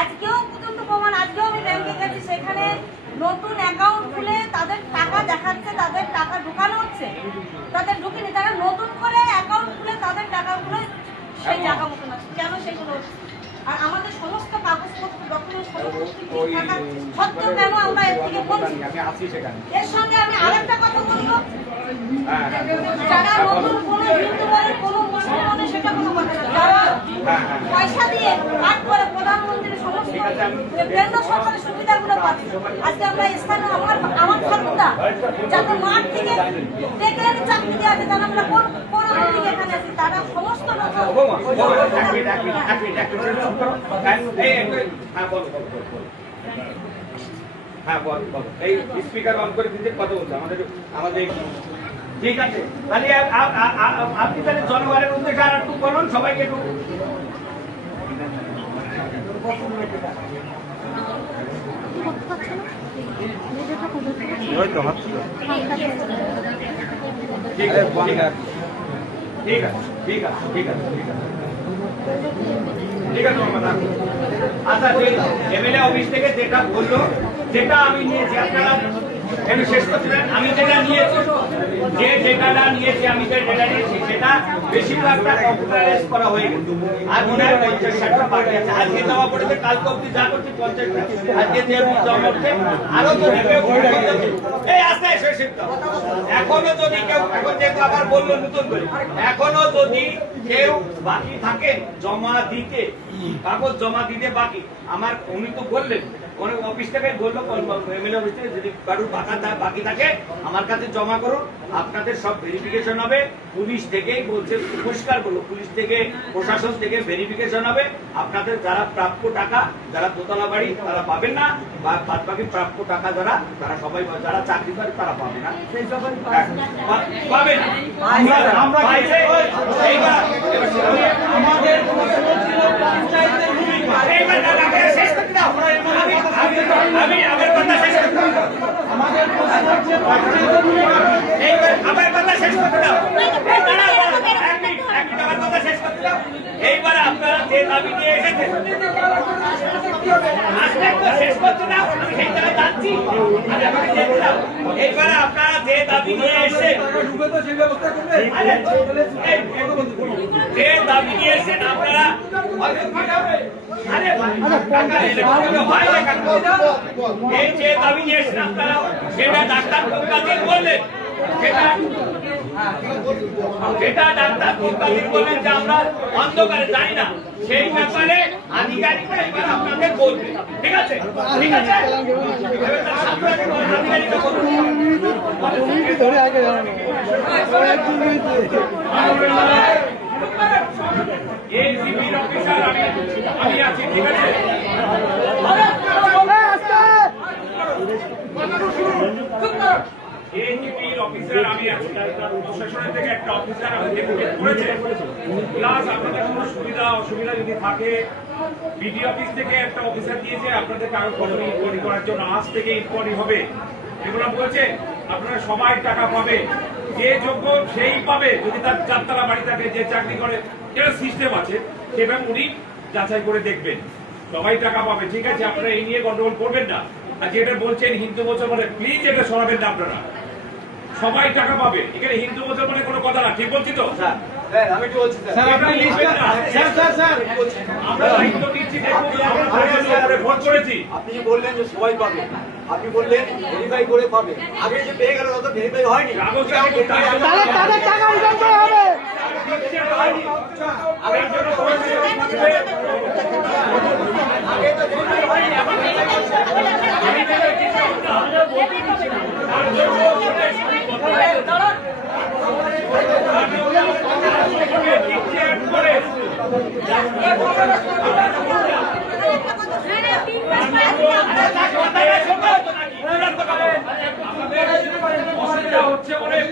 আজকেও পর্যন্ত প্রমাণ, আজকেও আমি ব্যাংকে গেছি, সেখানে নতুন অ্যাকাউন্ট খুলে তাদের টাকা দেখাচ্ছে, তাদের টাকা ঢুকানো হচ্ছে, তাদের ঢুকেনি, তারা নতুন করে অ্যাকাউন্ট খুলে তাদের টাকাগুলো সেই জায়গা মতন আছে। কেন সেগুলো হচ্ছে? আর আমাদের সমস্ত কাগজপত্র ডকুমেন্ট সত্ত্বেও কেন আমরা এর থেকে বলছি? এর সঙ্গে আমি আরেকটা কথা বলবো, যারা নতুন কোনো হিন্দু বলে কোনো মুসলমানের সেটা কোনো কথা না, যারা পয়সা দিয়ে কাট করে প্রধানমন্ত্রীর সমস্ত কেন্দ্র সরকারের সুবিধাগুলো পাচ্ছে। আজকে আমরা স্থানীয় আমার ঠাকুরদা যাতে মাঠ থেকে ডেকে এনে চাকরি দিয়ে আছে, তারা আমরা কোন দিকে এখানে আছি, তারা সমস্ত স্পিকার অন করে দিতে কথা বলছে আমাদের ঠিক আছে। তাহলে আপনি তাহলে জনগণের উদ্দেশ্যে আর একটু বলুন, সবাইকে একটু ঠিক আছে ঠিক আছে ঠিক আছে ঠিক আছে ঠিক আছে ঠিক আছে। আচ্ছা, এমএলএ অফিস থেকে যেটা বললো, যেটা আমি নিয়েছি, আপনারা কেন শেষ করছিলেন? আমি যেটা নিয়েছি, যেটা নিয়েছি আমি যেটা নিয়েছি সেটা বেশিরভাগটা কম্পিউটারাইজ করা হয়ে গেছে। আর মনে হয় 50-60টা বাকি আছে। আজকে জমা পড়েছে, কালকে অব্দি যা করছি 50টা, আজকে যে জমা হচ্ছে আরো যদি কেউ এই আসতে শেষ। এখনো যদি কেউ, এখন যেহেতু আবার বললো নতুন করে, এখনো যদি কেউ বাকি থাকেন জমা দিতে, কাগজ জমা দিতে বাকি, আমার উনি তো বললেন অনেক অফিস থেকে বললো, এমএলএ অফিস থেকে যদি কারোর বাকি থাকে আমার কাছে জমা করুন, আপনাদের সব ভেরিফিকেশন হবে। পুলিশ থেকেই বলছে, পরিষ্কার বললো, পুলিশ থেকে প্রশাসন থেকে ভেরিফিকেশন হবে। আপনাদের যারা প্রাপ্য টাকা, যারা দোতলা বাড়ি তারা পাবেন না, বা বাদ বাকি প্রাপ্য টাকা যারা, তারা সবাই, যারা চাকরি করে তারা পাবে না, পাবে না। আমি আমার কথা শেষ করতে দাও, এইবার আপনারা যে দাবি নিয়ে এসেছেন, শেষ করতে দাও, আমি সেই জায়গায় যাচ্ছি, এইবারে আপনারা যে দাবি নিয়ে এসেছেন, যে দাবি নিয়ে এসেছেন আপনারা, এই যে দাবি নিয়ে এসেছেন আপনারা, সেটা ডাক্তার ফুলকাদির বললেন, যেটা ডাক্তার ফুলকাদির বললেন যে আমরা অন্ধকারে যাই না, সেই ব্যাপারে আধিকারিকরা এবার আপনাদের বলবে। ঠিক আছে, ঠিক আছে, এসিপির অফিসার আমি আছি, ঠিক আছে। এসিপির অফিসার আমি আছি, প্রশাসনের থেকে একটা অফিসার আমাকে করেছে। প্লাস আপনাদের কোনো সুবিধা অসুবিধা যদি থাকে, বিডি অফিস থেকে একটা অফিসার দিয়েছে আপনাদের কাগজপত্র ইনকোয়ারি করার জন্য, আজ থেকে ইনকোয়ারি হবে। এগুলো বলছে আপনারা সবাই টাকা পাবে, যে যোগ্য সেই পাবে। যদি তার চারতলা বাড়ি থাকে, যে চাকরি করে, যেটা সিস্টেম আছে সেটা উনি যাচাই করে দেখবেন, সবাই টাকা পাবে। ঠিক আছে, আপনারা এই নিয়ে গন্ডগোল করবেন না। আর যেটা বলছেন হিন্দু মুসলমানে, প্লিজ এটা সরাবেন না, আপনারা সবাই টাকা পাবে। এখানে হিন্দু মুসলমানের কোনো কথা না, ঠিক বলছি তো? আমি একটু বলছি স্যার, আমরা দায়িত্ব নিচ্ছি, দেখুন ভোট করেছি। আপনি যে বললেন যে সবাই পাবে, আপনি বললেন ভেরিফাই করে পাবে, আগে যে পেয়ে গেল তত ভেরিফাই হয়নি, তাদের টাকা রিটার্ন করা হবে।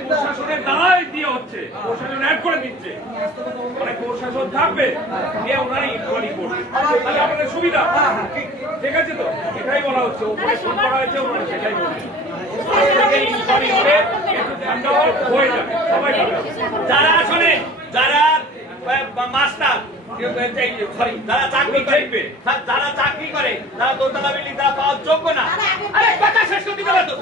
প্রশাসনের দায় দিয়ে হচ্ছে, প্রশাসন অ্যাড করে দিচ্ছে, অনেক প্রশাসন থাকবে, ওনারা ইনকোয়ারি করবে, তাহলে আমাদের সুবিধা। ঠিক আছে তো, এটাই বলা হচ্ছে, ওপরে ফোন করা হয়েছে, ওনারা সেটাই বলছে। যারা আসলে যারা মাস্টার সরি যারা চাকরি করে যারা চাকরি করে তারা দোতলা বিল্ডিং তারা পাওয়ার যোগ্য না। আরে কথা শেষ করতে গেলে তো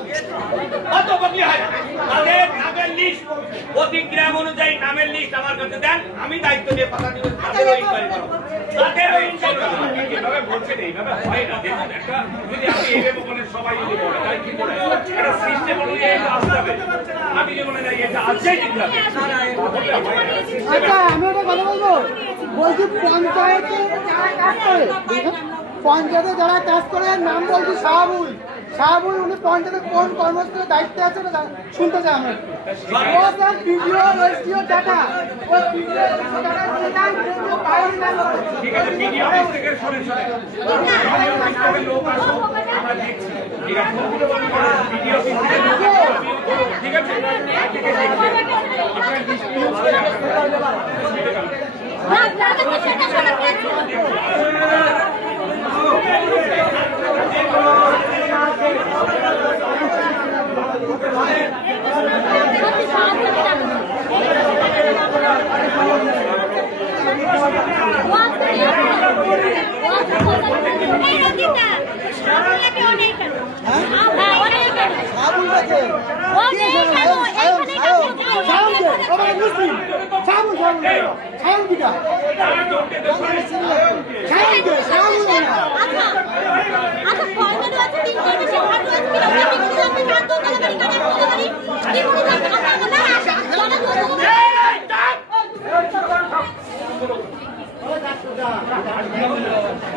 কত বদলি হয় তাদের নামের লিস্ট প্রতি গ্রাম অনুযায়ী নামের লিস্ট আমার কাছে দেন, আমি দায়িত্ব নিয়ে পাতা দিব। তাদেরও ইনকোয়ারি করব, তাদেরও ইনকোয়ারি করব। এইভাবে বলছেন এইভাবে হয় না। দেখুন একটা যদি আপনি এইভাবে বলেন সবাই যদি বলে তাই কি করে একটা সিস্টেম অনুযায়ী এটা আসতে হবে। আমি যে মনে নাই এটা আজকেই দিতে হবে। আচ্ছা আমি একটা কথা বলবো, বলছি পঞ্চায়েতে যারা কাজ করে, পঞ্চায়েতে যারা কাজ করে নাম বলছি শাহাবুল। শাহাবুল উনি পঞ্চায়েতের কোন কর্মস্থলে দায়িত্বে আছে ওটা শুনতে চাই আমরা। ও স্যার পিডিও এসডিও ডাটা, ও পিডিও এসডিও ডাটা নাম কিন্তু বাইরে নাম বলছে। ঠিক আছে, মিডিয়া অফিস থেকে শুনে শুনে মিডিয়া অফিস থেকে লোক আসো, আমরা দেখছি। ঠিক আছে, মিডিয়া অফিস থেকে লোক আসো, ঠিক আছে, থেকে দেখছি আপনার দৃষ্টি ভালো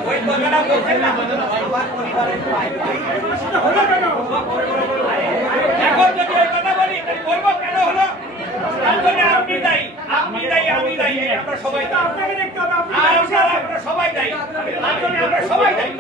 ওই কথাটা বলছেন না এখন যদি ওই কথা বলি বলবো কেন হলো তার জন্য আপনি দায়ী, আপনি দায়ী, আমি দায়ী, আমরা সবাই দায়ী। আপনাকে দেখতে হবে, আমরা সবাই দায়ী, তার জন্য আমরা সবাই দায়ী।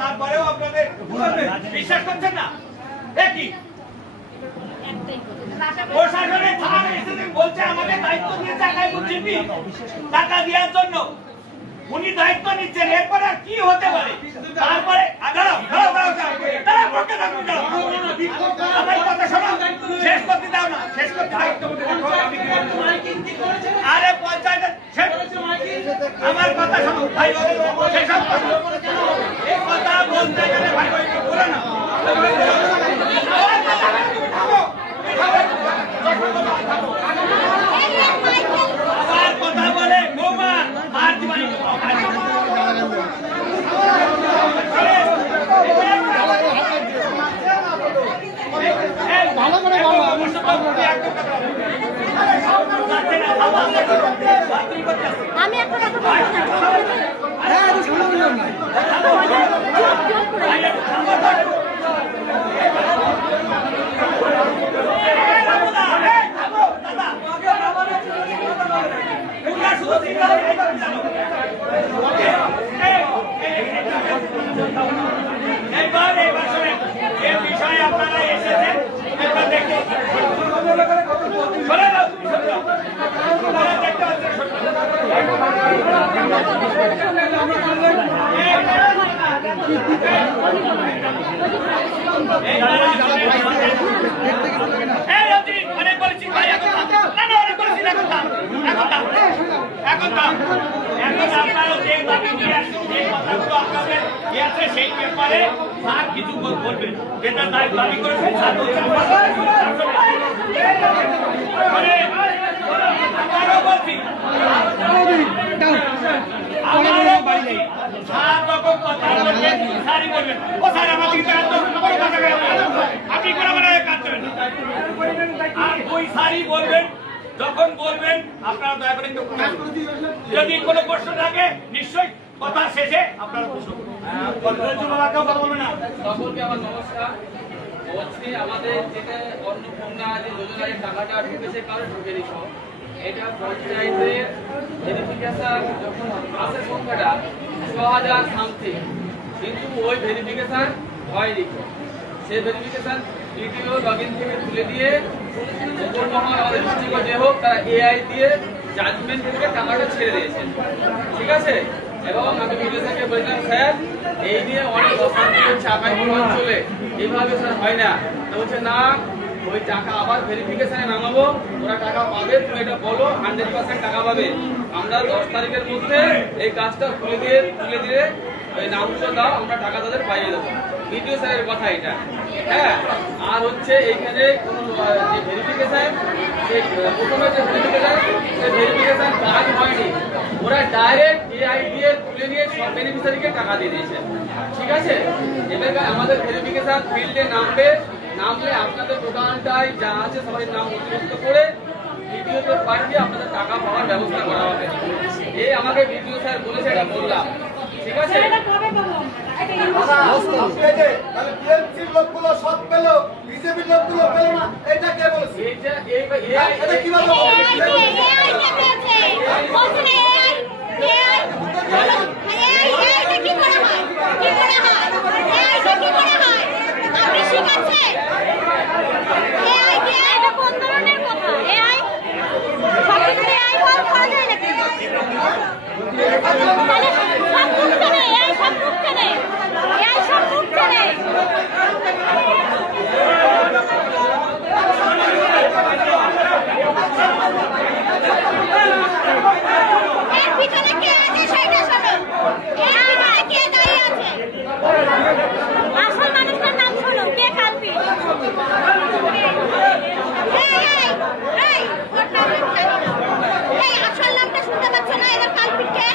তারপরেও আপনাদের বিশ্বাস করছেন না? একই প্রশাসনের থানা এসে বলছে আমাদের দায়িত্ব দিয়েছে আগামী বুঝিনি টাকা দেওয়ার জন্য, উনি দায়িত্ব নিচ্ছেন, এরপর আর কি হতে পারে? তারপরে আমার কথা শোনো, শেষ করতে দাও না, শেষ করতে দাও। আরে পঞ্চায়েত আমার কথা শোনো ভাই, সেসব এই কথা বলতে গেলে ভাই বলে না। আবার কথা বলে বৌমা আর দিবানি ভালো করে বলো। আমি একটা কথা বলতে চাই। হ্যাঁ আমি সামনে বললাম না জোর করে এবার শোনেন, যে বিষয়ে আপনারা এসেছেন একবার দেখতে শোনেন, দেখতে অনেক বলেছি ভাই, এখন অনেক বলেছি, এখন আপনারা যে দাবি নিয়ে আসছেন, যে কথাগুলো আপনাদের আছে সেই ব্যাপারে স্যার কিছু বলবেন, যেটা দাবি করেছেন স্যার বলছেন। আবারও বলছি, স্যার যখন কথা বলবেন স্যারই বলবেন। ও স্যার আমাকে আপনি করে আমার কাজ করবেন আর ওই স্যারই বলবেন। যখন বলবেন আপনারা দয়া করে যদি কোনো প্রশ্ন থাকে নিশ্চয়ই কথা শেষে আপনারা প্রশ্ন কথা বলবেন না। সকলকে আমার নমস্কার। বলছি আমাদের যেটা অন্নপূর্ণা যে যোজনার টাকাটা ঢুকেছে কারো ঢুকেনি সব, এটা পঞ্চায়েতের ভেরিফিকেশন যখন আসে সংখ্যাটা ৬,০০০ সামথিং, কিন্তু ওই ভেরিফিকেশন হয়নি। সেই ভেরিফিকেশন ভিডিও লগ ইন থেকে তুলে দিয়ে উপর মহল আমাদের ডিস্ট্রিক্ট যে হোক তারা এআই দিয়ে জাজমেন্ট থেকে টাকাটা ছেড়ে দিয়েছেন, ঠিক আছে। এবং আমি ভিডিও থেকে বললাম স্যার এই নিয়ে অনেক অশান্তি হচ্ছে আগামী অঞ্চলে, এইভাবে স্যার হয় না। বলছে না ওই টাকা আবার ভেরিফিকেশনে নামাবো, ওরা টাকা পাবে, তুমি এটা বলো 100% টাকা পাবে। আমরা 10 তারিখের মধ্যে এই কাজটা তুলে দিয়ে ওই নামগুলো দাও, আমরা টাকা তাদের পাইয়ে দেবো। ভিডিও স্যারের কথা এটা, হ্যাঁ। আর হচ্ছে এইখানে কোনো যে ভেরিফিকেশন, সেই প্রথমে যে ভেরিফিকেশন, সেই ভেরিফিকেশন কাজ হয়নি, ওরা ডাইরেক্ট এআই দিয়ে তুলে নিয়ে সব বেনিফিশিয়ারিকে টাকা দিয়ে দিয়েছে, ঠিক আছে। এবার আমাদের ভেরিফিকেশন ফিল্ডে নামলে আপনাদের টোটালটাই যা আছে সবাই নাম নথিভুক্ত করে ভিডিওতে পাঠিয়ে আপনাদের টাকা পাওয়ার ব্যবস্থা করা হবে। এই আমাকে ভিডিও স্যার বলেছে, এটা বললাম, ঠিক আছে। লোকগুলো সব পেল, বিজেপি লোকগুলো পেল না, এটা কে বলেছে? এটা কিভাবে আসল মানুষটার নাম শোনো, কে খালপি? আসল নামটা শুনতে পাচ্ছ না, এবার কালপিট কে?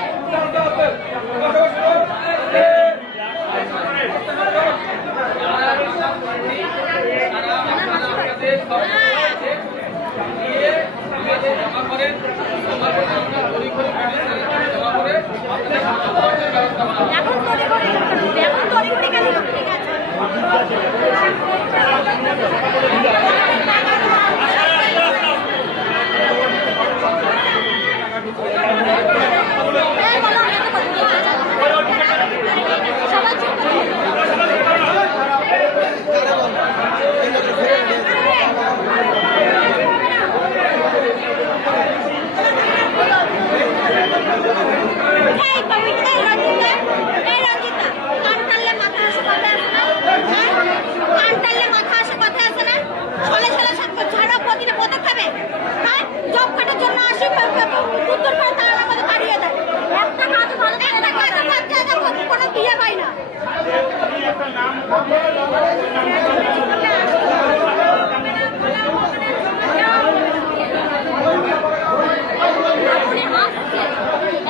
জমা করেন, এখন তড়িঘড়ি কেন ঠিক আছে?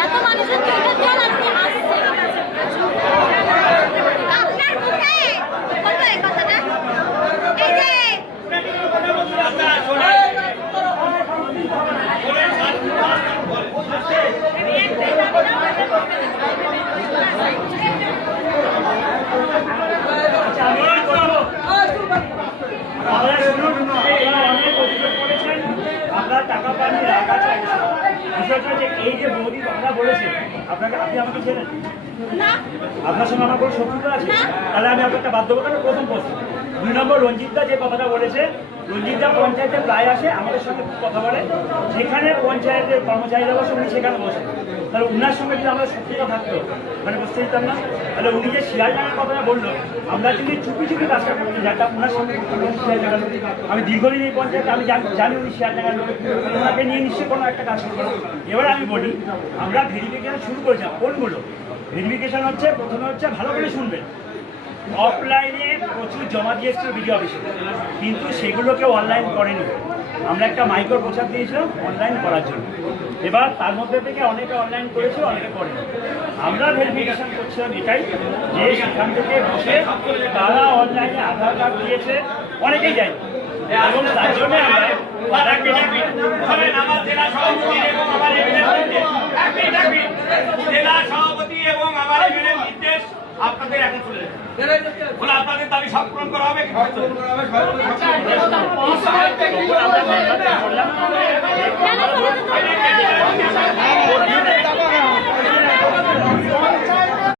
এত মানুষের চোখের জল আপনি হাসছেন। আপনার মুখে বলবো এই কথাটা, এই যে শোনেন আমি রাখা চাই না। বিষয়টা যে এই যে মোদী কথা বলেছে, আপনি আমাকে চেনেন? আপনার সঙ্গে আমার কোনো শত্রুতা আছে? তাহলে আমি আপনাকে বাধ্যবাধকতা প্রথম প্রশ্ন। 2 নম্বর, রঞ্জিতদা যে কথাটা বলেছে, রঞ্জিতদা পঞ্চায়েতে প্রায় আসে, আমাদের সঙ্গে কথা বলে, সেখানে পঞ্চায়েতের কর্মচারীরা বসে, উনি সেখানে বসে। তাহলে উনার সঙ্গে যদি আমরা শত্রুতা থাকতো মানে বুঝতে দিতাম না। তাহলে উনি যে শিয়ালডাঙ্গার কথাটা বললো, আমরা যদি চুপি চুপি কাজটা করতে যেতাম, উনার সঙ্গে শিয়ালডাঙ্গার লোক, আমি দীর্ঘদিন এই পঞ্চায়েতে, আমি জানি উনি শিয়ালডাঙ্গার লোক, ওনাকে নিয়ে নিশ্চয়ই কোনো একটা কাজ করবো। এবারে আমি বলি, আমরা ভেরিফিকেশন শুরু করেছিলাম। কোনগুলো ভেরিফিকেশন হচ্ছে? প্রথমে হচ্ছে, ভালো করে শুনবেন, অফলাইনে প্রচুর জমা দিয়ে এসেছিল বিডিও অফিসে, কিন্তু সেগুলোকে অনলাইন করেনি। আমরা একটা মাইক্রো প্রচার দিয়েছিলাম অনলাইন করার জন্য। এবার তার মধ্যে থেকে অনেকে অনলাইন করেছে, অনেকে করেনি। আমরা ভেরিফিকেশন করছিলাম এটাই, যে সেখান থেকে বসে তারা অনলাইনে আধার কার্ড দিয়েছে, অনেকেই যায়নি, এবং তার জন্য আমরা আমার জেলা সভাপতি এবং আমার জেলা সভাপতি এবং আমার নির্দেশ আপনাদের এখন চলে বলে আপনাদের দাবি সব পূরণ করা হবে। আমরা